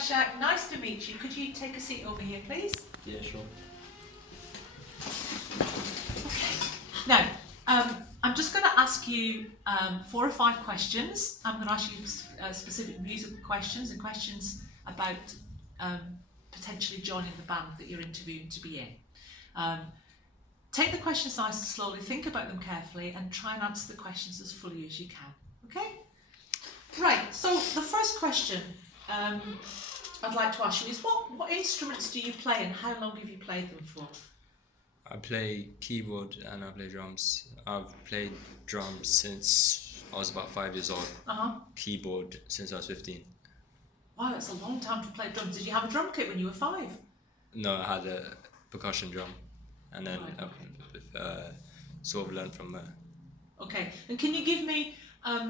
Meshach. Nice to meet you. Could you take a seat over here, please? Yeah, sure. Now, I'm just going to ask you 4 or 5 questions. I'm going to ask you specific musical questions and questions about potentially joining the band that you're interviewing to be in. Take the questions nice and slowly, think about them carefully, and try and answer the questions as fully as you can. Okay? Right, so the first question I'd like to ask you is what instruments do you play and how long have you played them for? I play keyboard and I play drums. I've played drums since I was about 5 years old. Keyboard since I was 15. Wow, that's a long time to play drums. Did you have a drum kit when you were 5? No, I had a percussion drum, and then sort of learned from there. Okay, and can you give me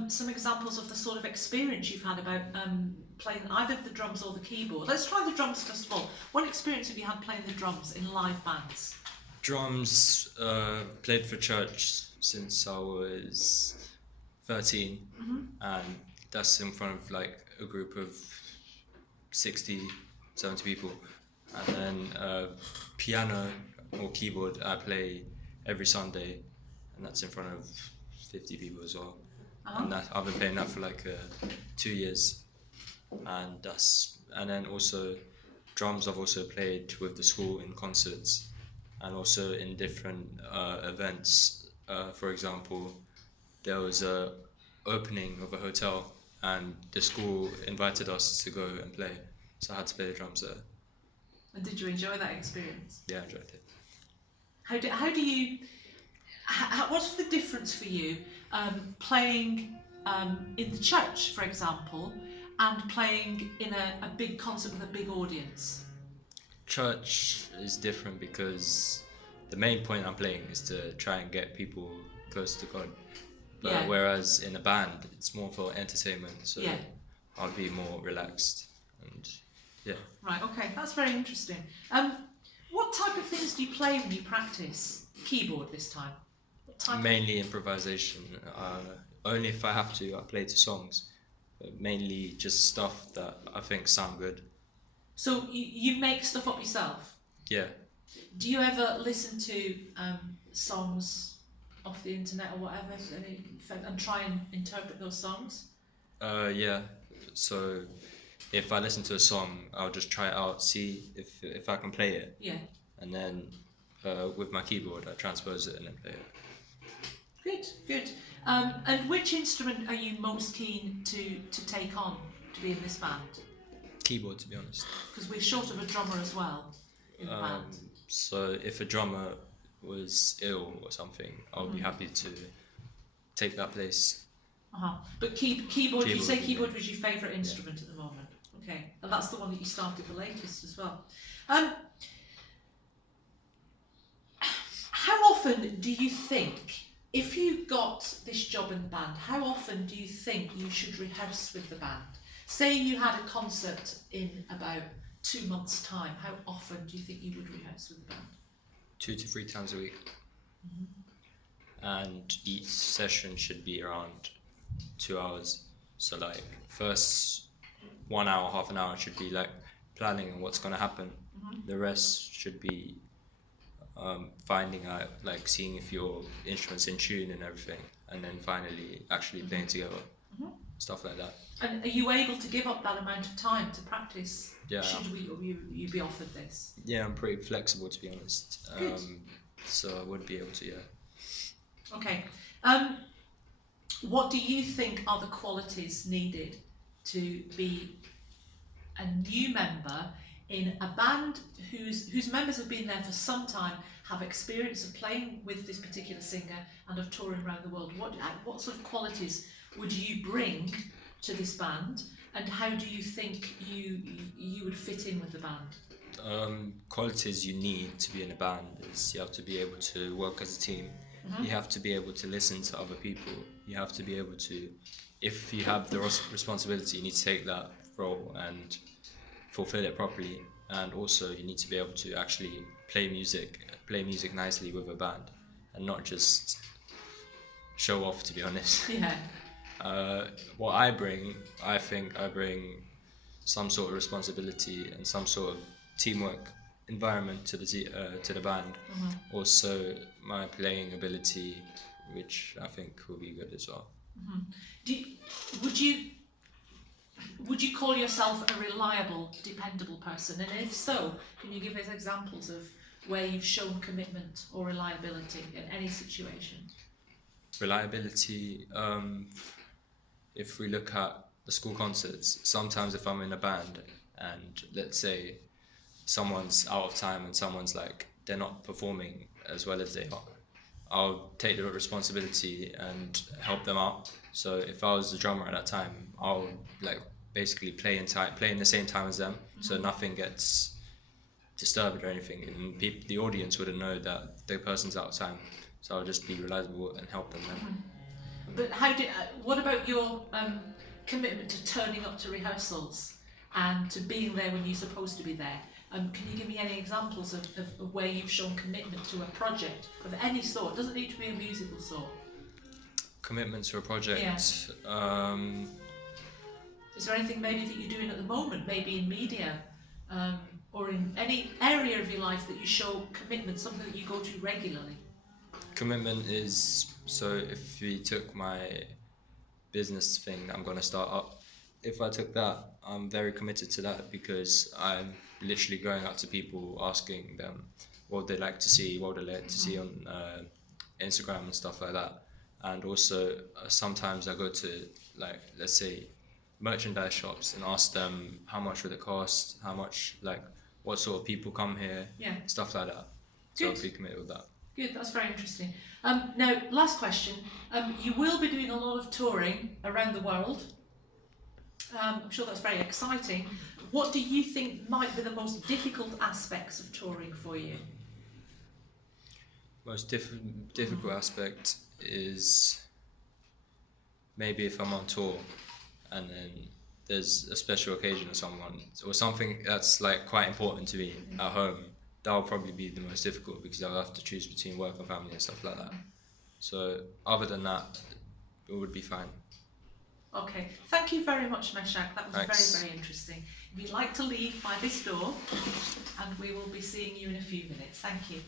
some examples of the sort of experience you've had about playing either the drums or the keyboard? Let's try the drums first of all. What experience have you had playing the drums in live bands? Drums, played for church since I was 13, and that's in front of like a group of 60, 70 people. And then piano or keyboard I play every Sunday, and that's in front of 50 people as well. And I've been playing that for like 2 years, and then also drums I've also played with the school in concerts and also in different events. For example, there was a opening of a hotel and the school invited us to go and play, so I had to play the drums there. And did you enjoy that experience? Yeah, I enjoyed it. What's the difference for you playing in the church, for example, and playing in a big concert with a big audience? Church is different because the main point I'm playing is to try and get people close to God. But whereas in a band, it's more for entertainment, so I'll be more relaxed and Right, okay, that's very interesting. What type of things do you play when you practice? Keyboard this time? Mainly improvisation. Only if I have to, I play to songs. But mainly just stuff that I think sound good. So you make stuff up yourself? Yeah. Do you ever listen to songs off the internet or whatever and try and interpret those songs? Yeah. So if I listen to a song, I'll just try it out, see if I can play it. Yeah. And then with my keyboard, I transpose it and then play it. Good. And which instrument are you most keen to take on to be in this band? Keyboard, to be honest. Because we're short of a drummer as well in the band. So if a drummer was ill or something, I would be happy to take that place. But keyboard, you say keyboard was your favourite instrument at the moment. Okay, and that's the one that you started the latest as well. How often do you think, if you got this job in the band, how often do you think you should rehearse with the band? Say you had a concert in about 2 months' time, how often do you think you would rehearse with the band? 2 to 3 times a week. And each session should be around 2 hours. So like first 1 hour, half an hour should be like planning on what's going to happen. The rest should be finding out, like seeing if your instrument's in tune and everything, and then finally actually playing together. Stuff like that. And are you able to give up that amount of time to practice? Yeah. Should you be offered this? Yeah, I'm pretty flexible, to be honest. Good. So I would be able to, Okay. What do you think are the qualities needed to be a new member in a band whose members have been there for some time, have experience of playing with this particular singer and of touring around the world? What sort of qualities would you bring to this band, and how do you think you would fit in with the band? Qualities you need to be in a band is you have to be able to work as a team. You have to be able to listen to other people. You have to be able to, if you have the responsibility, you need to take that role and fulfill it properly. And also you need to be able to actually play music nicely with a band and not just show off, to be honest. Yeah. What I bring, I think I bring some sort of responsibility and some sort of teamwork environment to the band. Also, my playing ability, which I think will be good as well. Would you call yourself a reliable, dependable person? And if so, can you give us examples of where you've shown commitment or reliability in any situation? Reliability, if we look at the school concerts, sometimes if I'm in a band and let's say someone's out of time and someone's like, they're not performing as well as they are, I'll take the responsibility and help them out. So if I was the drummer at that time, I'll like basically play in the same time as them, so nothing gets disturbed or anything, and the audience wouldn't know that the person's out of time. So I'll just be reliable and help them then. But what about your commitment to turning up to rehearsals and to being there when you're supposed to be there? Can you give me any examples of where you've shown commitment to a project of any sort? It doesn't need to be a musical sort. Commitment to a project? Yeah. Is there anything maybe that you're doing at the moment, maybe in media, or in any area of your life that you show commitment, something that you go to regularly? Commitment is, so if we took my business thing that I'm going to start up, if I took that, I'm very committed to that because I'm literally going out to people asking them what they like to see, what they like to see on Instagram and stuff like that. And also sometimes I go to, like, let's say merchandise shops and ask them how much would it cost, how much, like what sort of people come here, stuff like that. So I'll be committed with that. Good, that's very interesting. Now, last question. You will be doing a lot of touring around the world. I'm sure that's very exciting. What do you think might be the most difficult aspects of touring for you? Most difficult aspect is maybe if I'm on tour and then there's a special occasion or something that's like quite important to me at home. That'll probably be the most difficult because I'll have to choose between work and family and stuff like that. So other than that, it would be fine. Okay, thank you very much, Meshach. That was Thanks. very, very interesting. If you'd like to leave by this door, and we will be seeing you in a few minutes. Thank you.